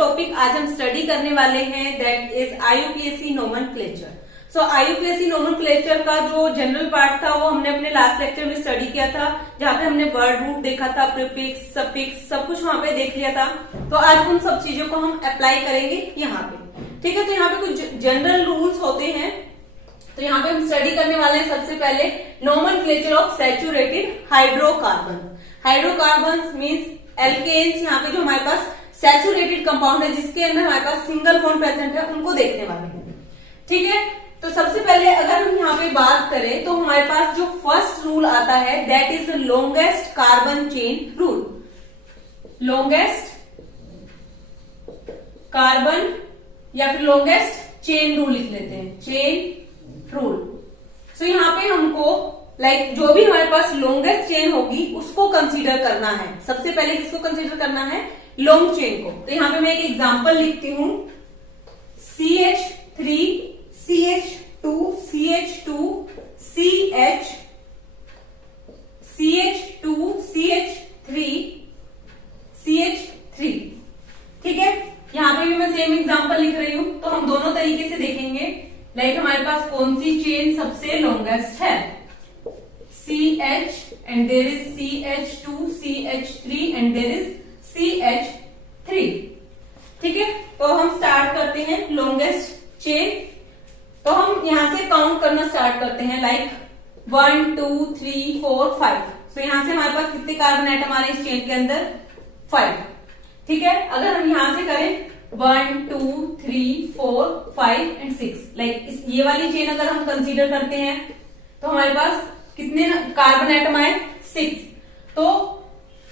Topic आज हम study करने वाले हैं that is आईयूपीएससी nomenclature. So आईयूपीएससी nomenclature का जो जनरल पार्ट था वो हमने अपने लास्ट लेक्चर में स्टडी किया था, जहाँ पे हमने वर्ड रूट देखा था, प्रीफिक्स, सफिक्स सब कुछ वहां पे देख लिया था। तो आज उन सब चीजों को हम अप्लाई करेंगे यहाँ पे। ठीक है, तो यहाँ पे कुछ जनरल रूल्स होते हैं, तो यहाँ पे हम स्टडी करने वाले हैं सबसे पहले nomenclature of saturated hydrocarbon. Hydrocarbon means alkanes, यहाँ पे जो हमारे पास सैचुरेटेड कंपाउंड है जिसके अंदर हमारे पास सिंगल बॉन्ड प्रेजेंट है, उनको देखने वाले हैं। ठीक है, तो सबसे पहले अगर हम यहाँ पे बात करें तो हमारे पास जो फर्स्ट रूल आता है that is longest carbon chain rule. Longest carbon या फिर लॉन्गेस्ट चेन रूल लिख लेते हैं, चेन रूल। सो यहाँ पे हमको जो भी हमारे पास लॉन्गेस्ट चेन होगी उसको कंसीडर करना है। सबसे पहले किसको कंसीडर करना है? लॉन्ग चेन को। तो यहाँ पे मैं एक एग्जांपल लिखती हूं, CH3 CH2 CH2 CH CH2 CH3 CH3। ठीक है, यहाँ पे भी मैं सेम एग्जांपल लिख रही हूं, तो हम दोनों तरीके से देखेंगे हमारे पास कौन सी चेन सबसे लॉन्गेस्ट है। CH and there is CH2 CH3 and there is CH3। ठीक है, तो हम स्टार्ट करते हैं लॉन्गेस्ट चेन। तो हम यहां से काउंट करना स्टार्ट करते हैं 1 2 3 4 5। तो यहां से हमारे पास कितने कार्बन एटम आ रहे हैं इस चेन के अंदर? 5। ठीक है, अगर हम यहां से करें 1 2 3 4 5 and 6, ये वाली चेन अगर हम कंसीडर करते हैं तो हमारे पास कितने कार्बन एटम आए? 6। तो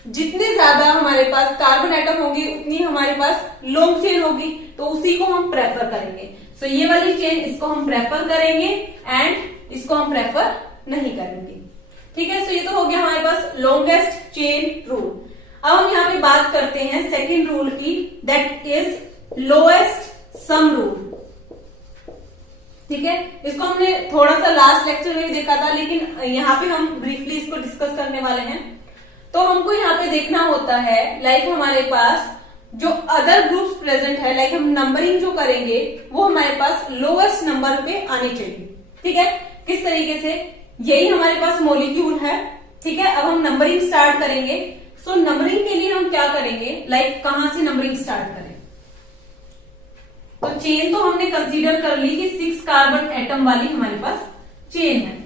जितने ज्यादा हमारे पास कार्बन एटम होंगे उतनी हमारे पास लॉन्ग चेन होगी, तो उसी को हम प्रेफर करेंगे। सो ये वाली चेन इसको हम प्रेफर करेंगे एंड इसको हम प्रेफर नहीं करेंगे। ठीक है, सो ये तो हो गया हमारे पास लॉन्गेस्ट चेन रूल। अब हम यहाँ पे बात करते हैं सेकेंड रूल की, that is lowest sum rule. ठीक है, इसको हमने थोड़ा सा लास्ट लेक्चर में भी देखा था, लेकिन यहाँ पे हम ब्रीफली इसको डिस्कस करने वाले हैं। तो हमको यहाँ पे देखना होता है हमारे पास जो अदर ग्रुप्स प्रेजेंट है, हम नंबरिंग जो करेंगे वो हमारे पास लोएस्ट नंबर पे आनी चाहिए। ठीक है, किस तरीके से? यही हमारे पास मॉलिक्यूल है। ठीक है, अब हम नंबरिंग स्टार्ट करेंगे। सो नंबरिंग के लिए हम क्या करेंगे, कहां से नंबरिंग स्टार्ट करें? तो चेन तो हमने कंसीडर कर ली कि 6 कार्बन एटम वाली हमारे पास चेन है।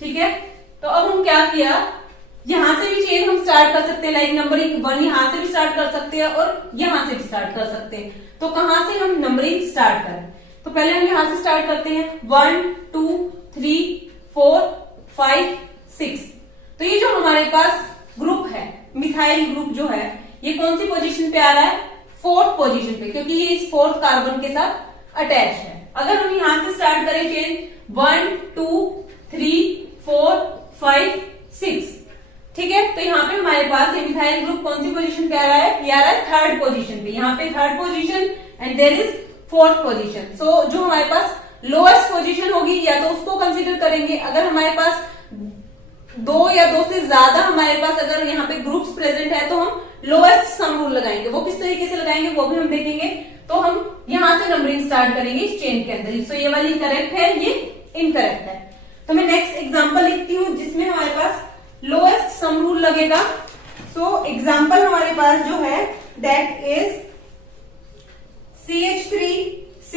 ठीक है, तो अब हम क्या किया, यहां से भी चेन हम स्टार्ट कर सकते हैं, नंबरिंग 1 यहां से भी स्टार्ट कर सकते हैं और यहां से भी स्टार्ट कर सकते हैं। तो कहां से हम नंबरिंग स्टार्ट करें? तो पहले हम यहां से स्टार्ट करते हैं 1 2 3 4 5 6। तो ये जो हमारे पास ग्रुप है, मिथाइल ग्रुप जो है, ये कौन सी पोजीशन पे आ रहा है? 4th पोजीशन पे, क्योंकि ये इस 4th कार्बन के साथ अटैच है। अगर हम यहां से स्टार्ट करें चेन 1 2 3 4 5 6। ठीक है, तो यहाँ पे हमारे पास ये मिथाइल ग्रुप कौन सी पोजीशन पे आ रहा है? ये आ रहा है 3rd पोजीशन पे। यहाँ पे 3rd position and there is 4th position. So जो हमारे पास लोएस्ट पोजीशन होगी या तो उसको कंसीडर करेंगे। अगर हमारे पास 2 या 2 से ज्यादा हमारे पास अगर यहाँ पे ग्रुप्स प्रेजेंट है तो हम लोएस्ट सम रूल लगाएंगे। वो किस तरीके से लगाएंगे वो भी हम देखेंगे। तो हम यहां से नंबरिंग स्टार्ट करेंगे इस चेन के अंदर। सो ये वाली करेक्ट है, ये इनकरेक्ट है। तो मैं नेक्स्ट एग्जांपल लिखती हूं जिसमें हमारे पास लोएस्ट सम रूल लगेगा। सो एग्जांपल हमारे पास जो है that is CH3 C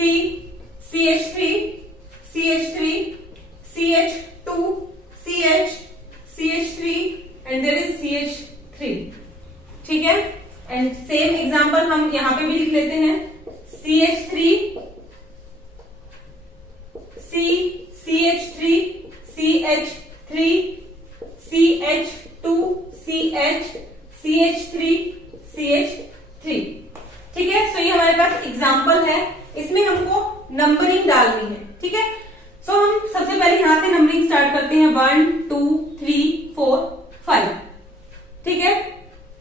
CH3 CH3 CH2 CH CH3 and there is CH3। ठीक है, एंड सेम एग्जांपल हम यहां पे भी लिख लेते हैं CH3 C CH3 CH3 CH2 CH CH3 CH3। ठीक है, सो ये हमारे पास एग्जांपल है, इसमें हमको नंबरिंग डालनी है। ठीक है, सो हम सबसे पहले यहां से नंबरिंग स्टार्ट करते हैं 1 2 3 4 5। ठीक है,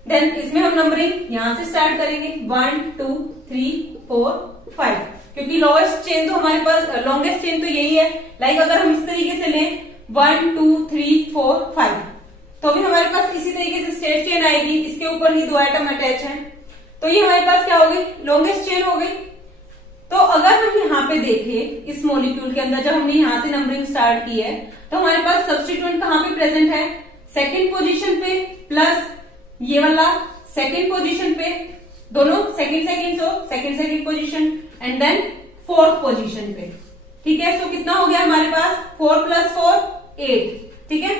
देन इसमें हम नंबरिंग यहां से स्टार्ट करेंगे 1 2 3 4 5, क्योंकि लोएस्ट चेन तो हमारे पास लॉन्गेस्ट चेन तो यही है। अगर हम इस तरीके से लें 1 2 3 4 5, तो भी हमारे पास इसी तरीके से स्ट्रेट चेन आएगी, इसके ऊपर ही 2 एटम अटैच है। तो ये हमारे पास क्या हो गई, लॉन्गेस्ट चेन हो गई। तो अगर हम यहाँ पे देखें इस मॉलिक्यूल के अंदर, जब हमने यहाँ से नंबरिंग स्टार्ट की है, तो हमारे पास सब्स्टिट्यूएंट कहाँ पे प्रेजेंट है, सेकेंड पोजीशन पे, प्लस ये वाला सेकेंड पोजीशन पे, दोनों second second, so second second position, and then fourth position पे। ठीक है, सो कितना हो गया हमारे पास, 4 + 4 8। ठीक है,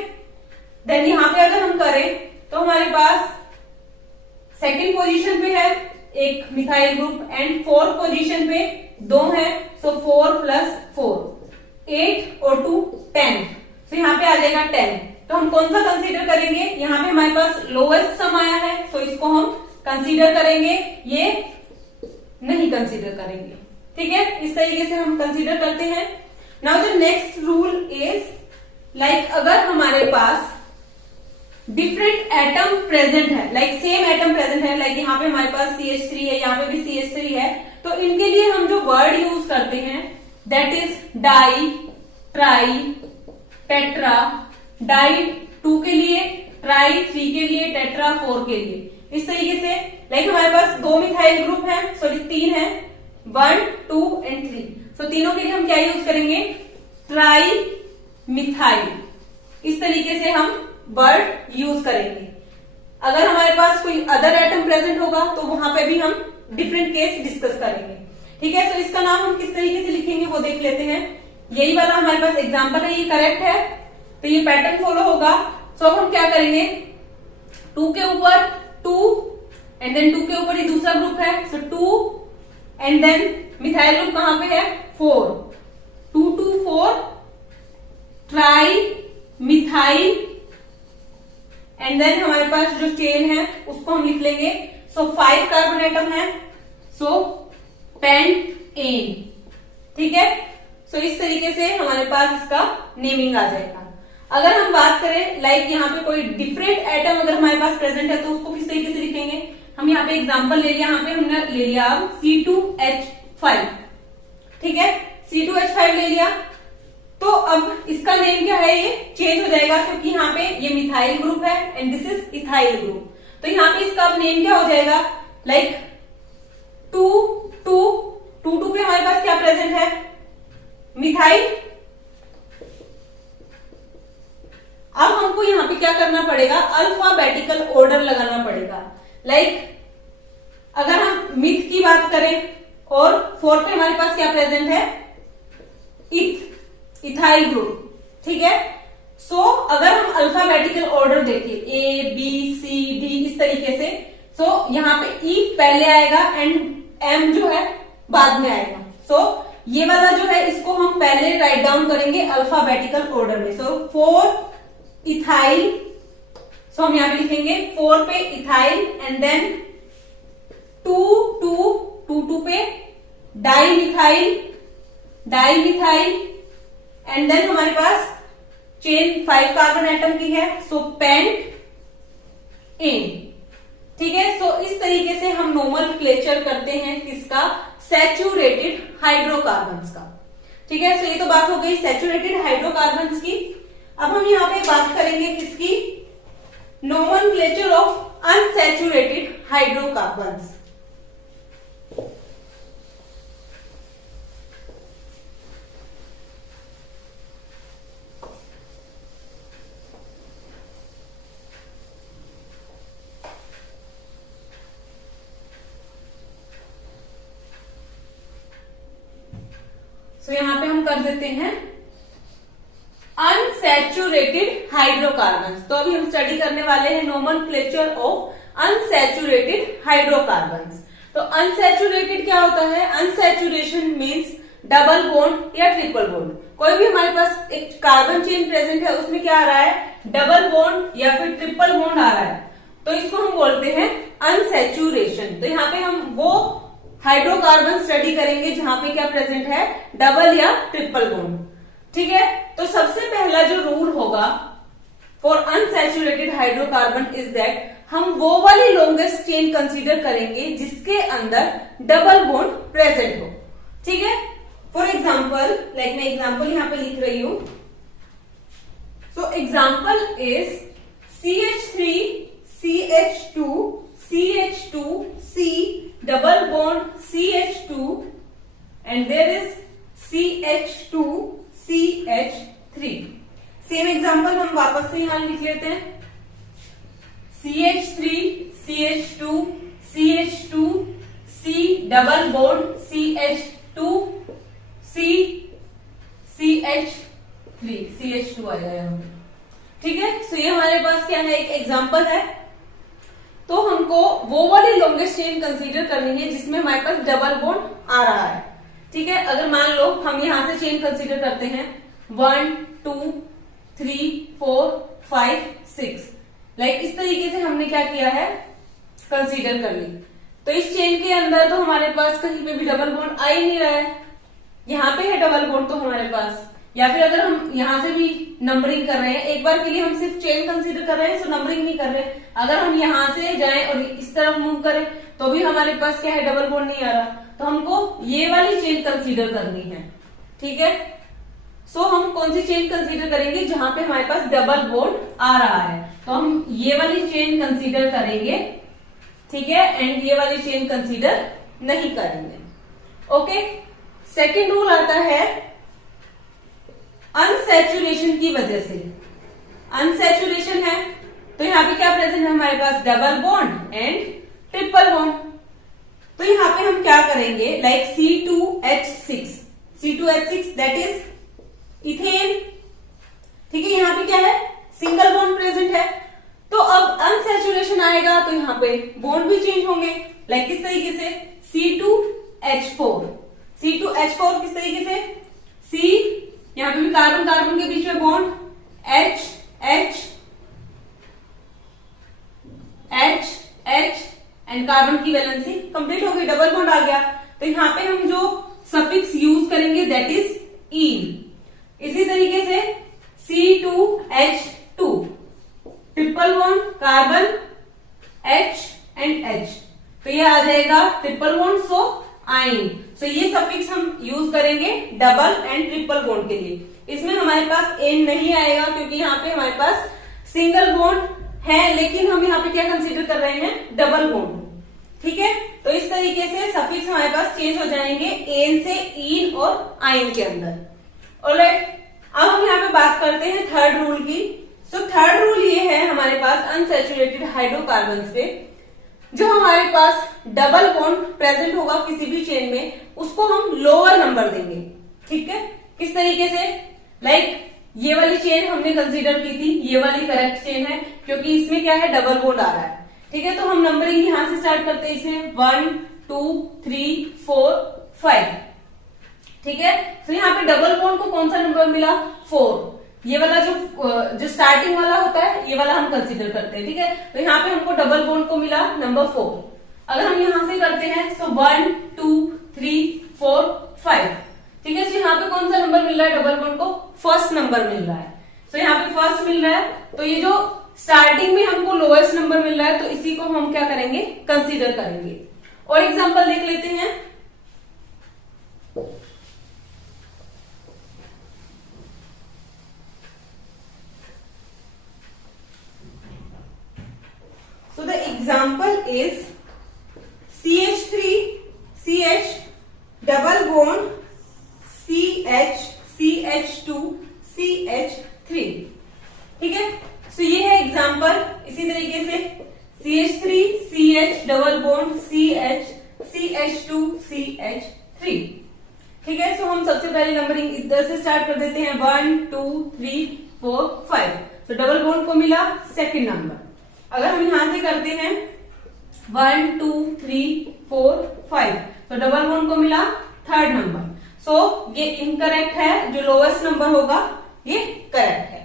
देन यहाँ पे अगर हम करें तो हमारे पास सेकेंड पोजीशन पे है एक methyl group and fourth position पे 2 है, सो 4 + 4 8 और 2 10। तो यहाँ पे आ जाएगा 10। तो हम कौन सा कंसीडर करेंगे, यहाँ पे हमारे पास लोएस्ट सम आया है, सो इसको हम कंसीडर करेंगे, ये नहीं कंसीडर करेंगे। ठीक है, इस तरीके से हम कंसीडर करते हैं। Now the next rule is like अगर हमारे पास डिफरेंट एटम प्रेजेंट है, लाइक सेम एटम प्रेजेंट है, लाइक यहाँ पे हमारे पास CH3 है, यहाँ पे भी CH3 है, तो इनके लिए हम जो वर्ड यूज करते हैं that is di, tri, tetra. Di 2 के लिए, ट्राई 3 के लिए, टेट्रा 4 के लिए। इस तरीके से लाइक हमारे पास 2 मिथाइल ग्रुप है, सॉरी 3 है, 1 2 एंड 3। सो तीनों के लिए हम क्या यूज करेंगे, ट्राई मिथाइल। इस तरीके से हम वर्ड यूज करेंगे। अगर हमारे पास कोई अदर एटम प्रेजेंट होगा तो वहां पे भी हम डिफरेंट केस डिस्कस करेंगे। ठीक है, तो इसका नाम हम किस तरीके से लिखेंगे वो देख लेते हैं। यही वाला हमारे पास एग्जांपल है, ये करेक्ट है, तो ये पैटर्न फॉलो होगा। सो अब हम क्या करेंगे, 2 के ऊपर 2 एंड देन 2 के ऊपर ये दूसरा ग्रुप है, सो 2 एंड देन मिथाइल ग्रुप कहां पे है, 4, 2 2 4 ट्राई मिथाइल, एंड देन हमारे पास जो चेन है उसको हम लिख लेंगे, सो 5 कार्बन एटम है, सो पेंटेन। ठीक है, सो इस तरीके से हमारे पास इसका नेमिंग आ जाएगा। अगर हम बात करें लाइक यहाँ पे कोई डिफरेंट एटम अगर हमारे पास प्रेजेंट है तो उसको किस तरीके से लिखेंगे, हम यहाँ पे एग्जांपल ले लिया, यहाँ पे हमने ले लिया अब C2H5। ठीक है, C2H5 ले लिया, तो अब इसका नेम क्या है, ये चेंज हो जाएगा क्योंकि यहाँ पे ये मिथाइल ग्रुप है and this is ethyl group. तो यहाँ पे इसका अब नेम क्या हो जाएगा, लाइक 2 2 2 2 पे हमारे पास क्या प्रेजेंट है, मिथाइल। अब हमको यहाँ पे क्या करना पड़ेगा, अल्फाबेटिकल ऑर्डर लगाना पड़ेगा। लाइक अगर हम मिथ की बात करें और 4 पे हमारे पास क्या प्रेजेंट है, इथाइल ग्रुप। ठीक है, सो अगर हम अल्फाबेटिकल ऑर्डर देखें ABCD इस तरीके से, सो यहाँ पे E पहले आएगा एंड M जो है बाद में आएगा। सो ये वाला जो है इसको हम पहले राइट डाउन करेंगे अल्फाबेटिकल ऑर्डर में। सो 4 इथाइल, सो हम यहाँ पे लिखेंगे 4 पे इथाइल एंड देन 2 2 2 2 पे डाई मिथाइल एंड देन हमारे पास चेन 5 कार्बन एटम की है, सो पेंटेन। ठीक है, सो इस तरीके से हम नोमेनक्लेचर करते हैं किसका, सैचुरेटेड हाइड्रोकार्बन्स का। ठीक है, सो ये तो बात हो गई सैचुरेटेड हाइड्रोकार्बन्स की। अब हम यहाँ पे बात करेंगे किसकी, नोमेनक्लेचर ऑफ अनसैचुरेटेड हाइड्रोकार्बन्स। सो यहाँ पे हम कर देते हैं अनसैचुरेटेड हाइड्रोकार्बन्स। तो अभी हम स्टडी करने वाले हैं नोमेनक्लेचर ऑफ अनसैचुरेटेड हाइड्रोकार्बन्स। तो अनसैचुरेटेड क्या होता है, अनसैचुरेशन मीन्स डबल बॉन्ड या ट्रिपल बॉन्ड। कोई भी हमारे पास एक कार्बन चेन प्रेजेंट है उसमें क्या आ रहा है, डबल बॉन्ड या फिर ट्रिपल बॉन्ड आ रहा है, तो इसको हम बोलते हैं अनसैचुरेशन। तो यहाँ पे हम वो हाइड्रोकार्बन स्टडी करेंगे जहां पे क्या प्रेजेंट है, डबल या ट्रिपल बॉन्ड। ठीक है, तो सबसे पहला जो रूल होगा for unsaturated hydrocarbon is that हम वो वाली लॉन्गेस्ट चेन कंसीडर करेंगे जिसके अंदर डबल बॉन्ड प्रेजेंट हो। ठीक है, फॉर एग्जाम्पल लाइक मैं एग्जाम्पल यहां पे लिख रही हूं। So example is CH3 CH2 CH2 C double bond CH2 and there is CH2 CH3। Same example हम वापस से यहां लिख लेते हैं, CH3 CH2 CH2 C double bond CH2 C CH3 CH2 आएगा यहाँ पे, ठीक है। सो ये हमारे पास क्या है, एक एग्जांपल है। तो हमको वो वाली लॉन्गेस्ट चेन कंसीडर करनी है जिसमें हमारे पास डबल बॉन्ड आ रहा है, ठीक है। अगर मान लो हम यहां से चेन कंसीडर करते हैं 1 2 3 4 5 6, लाइक इस तरीके से हमने क्या किया है, कंसीडर कर ली। तो इस चेन के अंदर तो हमारे पास कहीं पे भी डबल बॉन्ड आ ही नहीं रहा है, यहाँ पे है डबल बॉन्ड तो हमारे पास। या फिर अगर हम यहां से भी नंबरिंग कर रहे हैं, एक बार के लिए हम सिर्फ चेन कंसीडर कर रहे हैं, सो नंबरिंग नहीं कर रहे। अगर हम यहां से जाएं और इस तरफ मूव करें तो भी हमारे पास क्या है, डबल बॉन्ड नहीं आ रहा। तो हमको ये वाली चेन कंसीडर करनी है, ठीक है। सो हम कौन सी चेन कंसीडर करेंगे, जहां पे हमारे पास डबल बॉन्ड आ रहा है, तो हम ये वाली चेन कंसीडर करेंगे, ठीक है। एंड ये वाली चेन कंसीडर नहीं करेंगे, ओके। सेकेंड रूल आता है अनसैचुरेशन की वजह से। अनसैचुरेशन है तो यहाँ पे क्या प्रेजेंट है हमारे पास, double bond and triple bond. तो यहाँ पे हम क्या करेंगे, like C2H6 C2H6 that is ethane, ठीक है। यहाँ पे क्या है, सिंगल बॉन्ड प्रेजेंट है। तो अब अनसैचुरेशन आएगा तो यहाँ पे बॉन्ड भी चेंज होंगे, लाइक किस तरीके से C2H4 C2H4 किस तरीके से, C यहाँ पे भी कार्बन कार्बन के बीच में bond, H H H H and carbon की वैलेंसी कंप्लीट हो गई, डबल बॉन्ड आ गया। तो यहाँ पे हम जो सफिक्स यूज करेंगे दैट इज ईन। इसी तरीके से C2H2 triple bond carbon H and H, तो ये आ जाएगा ट्रिपल बॉन्ड, सो आइन। सो ये सफिक्स हम यूज करेंगे डबल एंड ट्रिपल बॉन्ड के लिए। इसमें हमारे पास एन नहीं आएगा क्योंकि यहाँ पे हमारे पास सिंगल बॉन्ड है, लेकिन हम यहाँ पे क्या कंसीडर कर रहे हैं, डबल बॉन्ड, ठीक है। तो इस तरीके से सफिक्स हमारे पास चेंज हो जाएंगे एन से ईन और आइन के अंदर। ऑलराइट, अब हम यहाँ पे बात करते हैं थर्ड रूल की। सो थर्ड रूल ये है हमारे पास अनसैचुरेटेड हाइड्रोकार्बन्स पे, जो हमारे पास डबल बॉन्ड प्रेजेंट होगा किसी भी चेन में, उसको हम लोअर नंबर देंगे, ठीक है। किस तरीके से, लाइक ये वाली चेन हमने कंसीडर की थी, ये वाली करेक्ट चेन है क्योंकि इसमें क्या है, डबल बॉन्ड आ रहा है, ठीक है। तो हम नंबरिंग यहां से स्टार्ट करते हैं, इसमें 1 2 3 4 5, ठीक है। तो यहाँ पे डबल बॉन्ड को कौन सा नंबर मिला, 4। ये वाला जो स्टार्टिंग वाला होता है ये वाला हम कंसीडर करते हैं, ठीक है। तो यहाँ पे हमको डबल बॉन्ड को मिला नंबर 4। अगर हम यहां से करते हैं तो 1 2 3 4 5, ठीक है। तो यहाँ पे कौन सा नंबर मिल रहा है डबल बॉन्ड को, फर्स्ट नंबर मिल रहा है। तो यहाँ पे फर्स्ट मिल रहा है, तो ये जो स्टार्टिंग में हमको लोएस्ट नंबर मिल रहा है तो इसी को हम क्या करेंगे, कंसीडर करेंगे। और एग्जांपल देख लेते हैं। So the example is CH3 CH double bond CH CH2 CH3, ठीक है। So ये है एग्जाम्पल। इसी तरीके से CH3 CH double bond CH CH2 CH3, ठीक है। सो हम सबसे पहले नंबरिंग इधर से स्टार्ट कर देते हैं, 1 2 3 4 5। तो डबल बॉन्ड को मिला सेकंड नंबर। अगर हम यहां से करते हैं 1 2 3 4 5, तो डबल बॉन्ड को मिला थर्ड नंबर। सो ये इनकरेक्ट है, जो लोएस्ट नंबर होगा ये करेक्ट है,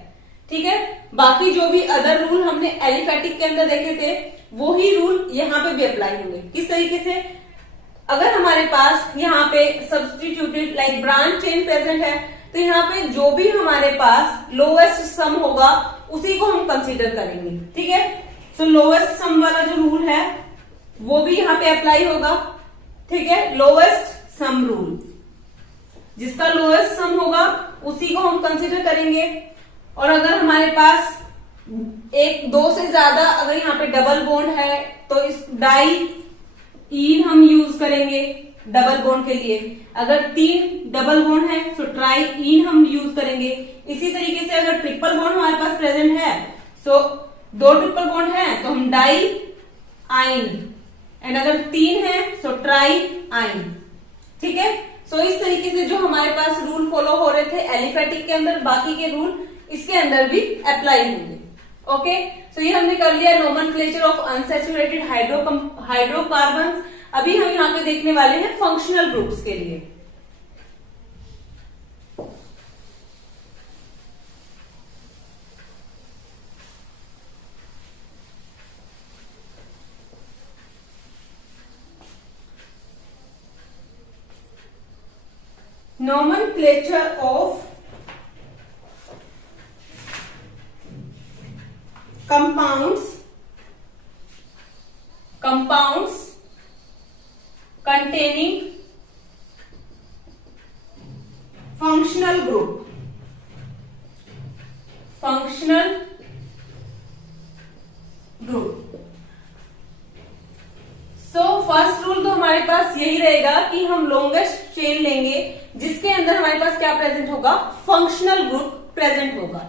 ठीक है। बाकी जो भी अदर रूल हमने एलिफेटिक के अंदर देखे थे वो ही रूल यहाँ पे भी अप्लाई होंगे। किस तरीके से, अगर हमारे पास यहाँ पे substituted like branch chain present है तो यहाँ पे जो भी हमारे पास लोएस्ट सम होगा उसी को हम कंसीडर करेंगे, ठीक है। सो लोएस्ट सम वाला जो रूल है वो भी यहाँ पे अप्लाई होगा, ठीक है। लोएस्ट सम रूल, जिसका लोएस्ट सम होगा उसी को हम कंसीडर करेंगे। और अगर हमारे पास एक दो से ज्यादा अगर यहाँ पे डबल बॉन्ड है तो इस डाई इन हम यूज करेंगे डबल बॉन्ड के लिए। अगर 3 डबल बॉन्ड है तो ट्राई इन हम यूज करेंगे। इसी तरीके से अगर ट्रिपल बॉन्ड हमारे पास प्रेजेंट है, तो 2 ट्रिपल बॉन्ड है तो हम डाई आइन, एंड अगर 3 है तो ट्राई आइन। ठीक है, सो इस तरीके से जो हमारे पास रूल फॉलो हो रहे थे एलिफेटिक के अंदर, बाकी के रूल इसके अंदर भी अप्लाई होंगे। ओके, सो ये हमने कर लिया नोमेनक्लेचर ऑफ अनसैचुरेटेड हाइड्रोकार्बन्स। अभी हम यहाँ पे देखने वाले हैं फंक्शनल ग्रुप्स के लिए। Nomenclature of compounds containing functional group। So first rule तो हमारे पास यही रहेगा कि हम लॉन्गेस्ट चेन लेंगे जिसके अंदर हमारे पास क्या प्रेजेंट होगा, फंक्शनल ग्रुप प्रेजेंट होगा।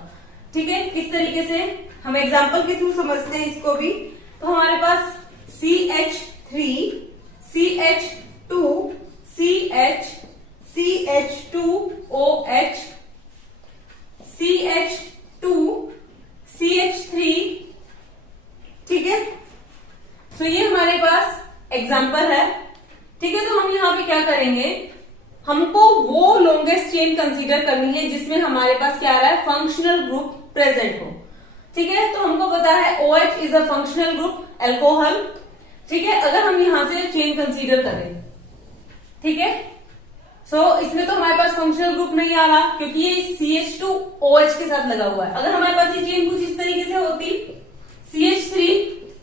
ठीक है, किस तरीके से हम एग्जांपल के थ्रू समझते हैं इसको भी। तो हमारे पास CH3 CH2 CH CH2OH CH2 CH3। ठीक है, तो ये हमारे पास एग्जाम्पल है। ठीक है, तो हम यहाँ पे क्या करेंगे, हमको वो लॉन्गेस्ट चेन कंसीडर करनी है जिसमें हमारे पास क्या आ रहा है, फंक्शनल ग्रुप प्रेजेंट हो। ठीक है, तो हमको पता है OH is a functional group alcohol. ठीक है, अगर हम यहां से चेन कंसीडर करें, ठीक है, सो इसमें तो हमारे पास फंक्शनल ग्रुप नहीं आ रहा क्योंकि ये CH2OH के साथ लगा हुआ है। अगर हमारे पास ये चेन कुछ इस तरीके से होती, CH3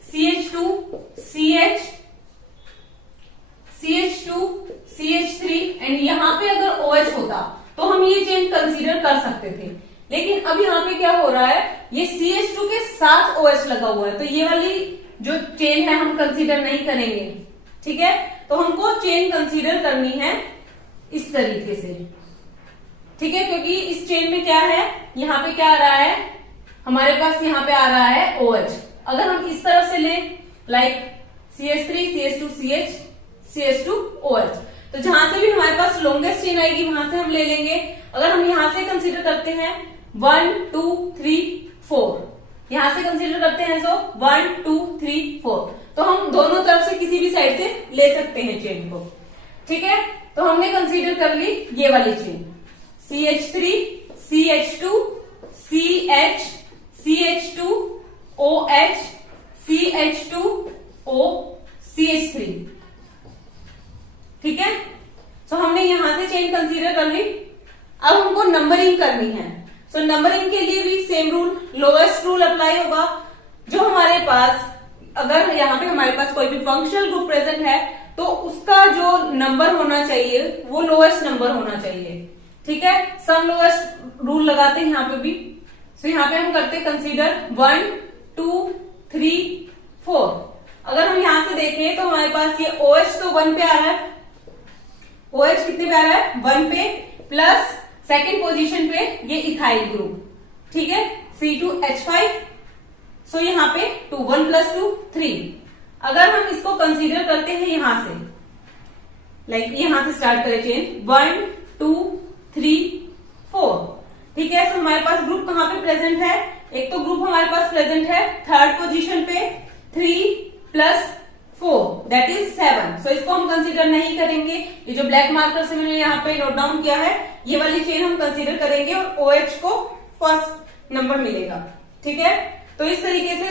CH2 CH CH2 CH3 and यहाँ पे अगर OH होता तो हम ये चेन कंसीडर कर सकते थे। लेकिन अब यहाँ पे क्या हो रहा है, ये CH2 के साथ OH लगा हुआ है, तो ये वाली जो चेन है हम कंसीडर नहीं करेंगे। ठीक है, तो हमको चेन कंसीडर करनी है इस तरीके से। ठीक है, क्योंकि इस चेन में क्या है, यहाँ पे क्या आ रहा है, हमारे पास यहाँ पे आ रहा है OH। अगर हम इस तरफ से लें like CH3 CH2 CH CH2 OH, तो जहां से भी हमारे पास लॉन्गेस्ट चेन आएगी वहां से हम ले लेंगे। अगर हम यहां से कंसीडर करते हैं 1 2 3 4, यहां से कंसीडर करते हैं सो 1 2 3 4, तो हम दोनों तरफ से किसी भी साइड से ले सकते हैं चेन को। ठीक है, तो हमने कंसीडर कर ली ये वाली chain CH3 CH2 CH CH2 OH CH2O CH3। ठीक है, सो हमने यहां से चेन कंसीडर कर ली। अब हमको नंबरिंग करनी है। सो नंबरिंग के लिए भी same rule, lowest rule apply होगा। जो हमारे पास, अगर यहाँ पे हमारे पास कोई भी फंक्शनल ग्रुप प्रेजेंट है तो उसका जो नंबर होना चाहिए वो लोएस्ट नंबर होना चाहिए। ठीक है, सम लोएस्ट रूल लगाते हैं यहाँ पे भी। सो यहाँ पे हम करते कंसीडर 1 2 3 4। अगर हम यहां से देखें तो हमारे पास ये OH तो 1 पे आ रहा है, OH कितने पे आ रहा है, 1 पे, प्लस सेकेंड पोजीशन पे ये इथाइल ग्रुप। ठीक है, C2H5। सो यहाँ पे 2 1 + 2 3। अगर हम इसको कंसीडर करते हैं यहां से, लाइक यहां से स्टार्ट करें चेन 1 2 3 4। ठीक है, सो हमारे पास ग्रुप कहां पे प्रेजेंट है, एक तो ग्रुप हमारे पास प्रेजेंट है थर्ड पोजीशन पे 3 + 4 दैट इज 7। सो इसको हम कंसीडर नहीं करेंगे। ये जो ब्लैक मार्कर से मैंने यहाँ पे नोट डाउन किया है ये वाली चेन हम कंसीडर करेंगे और OH को फर्स्ट नंबर मिलेगा। ठीक है, तो इस तरीके से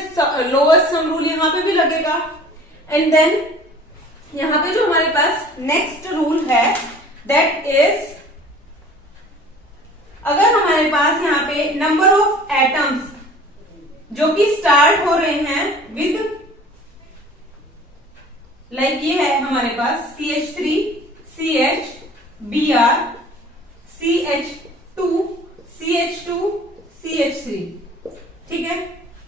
लोएस्ट सम रूल यहाँ पे भी लगेगा। एंड देन यहाँ पे जो हमारे पास नेक्स्ट रूल है दैट इज, अगर हमारे पास यहाँ पे नंबर ऑफ एटम्स जो कि स्टार्ट हो रहे हैं विद, लाइक ये है हमारे पास CH3 CH Br CH2 CH2 CH3। ठीक है,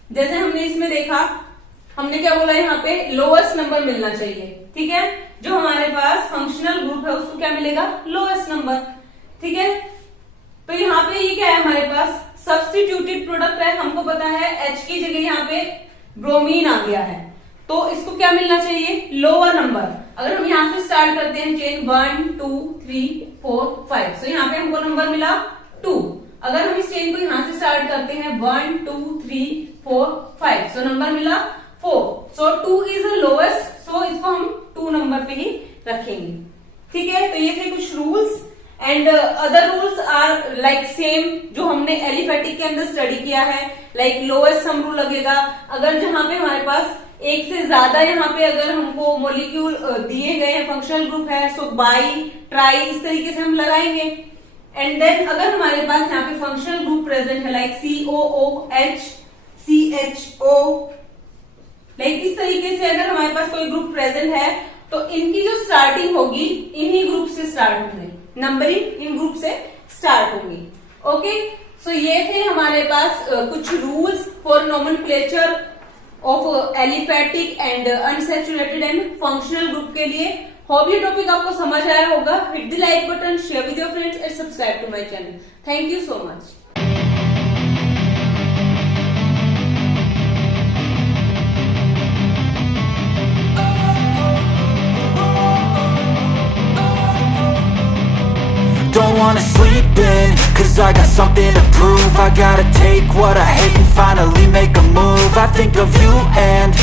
जैसे हमने इसमें देखा हमने क्या बोला यहाँ पे, लोएस्ट नंबर मिलना चाहिए, ठीक है। जो हमारे पास फंक्शनल ग्रुप है उसको क्या मिलेगा, लोएस्ट नंबर, ठीक है। तो यहाँ पे ये क्या है हमारे पास, सब्स्टिट्यूटेड प्रोडक्ट है, हमको पता है H की जगह यहाँ पे ब्रोमीन आ गया है, तो इसको क्या मिलना चाहिए, लोअर नंबर। अगर हम यहाँ से स्टार्ट करते हैं चेन 1 2 3 4 5, तो यहाँ पे हमको नंबर मिला 2। अगर हम इस चेन को यहाँ से स्टार्ट करते हैं 1 2 3 4 5, सो नंबर मिला 4, सो 2 इज द लोएस्ट, सो इसको हम 2 नंबर पे ही रखेंगे, ठीक है। तो ये थे कुछ rules and other rules are like same जो हमने एलिफेटिक के अंदर स्टडी किया है, लाइक लोएस्ट सम रूल लगेगा। अगर जहां पे हमारे पास एक से ज्यादा यहाँ पे अगर हमको मॉलिक्यूल दिए गए हैं, फंक्शनल ग्रुप है, सो बाई ट्राई इस तरीके से हम लगाएंगे। एंड देन अगर हमारे पास यहाँ पे फंक्शनल ग्रुप प्रेजेंट है लाइक COOH CHO, लाइक इस तरीके से अगर हमारे पास कोई ग्रुप प्रेजेंट है तो इनकी जो स्टार्टिंग होगी इन्हीं ग्रुप से स्टार्ट होंगे, नंबरिंग इन ग्रुप से स्टार्ट होंगी, ओके। सो ये थे हमारे पास कुछ rules for nomenclature of aliphatic and unsaturated and functional group के लिए। होप ये टॉपिक आपको समझ आया होगा। Hit the like button, share with your friends and subscribe to my channel. Thank you so much. Don't wanna sleep in, cause I got something to prove. I gotta take what I hate and finally make a move. I think of you and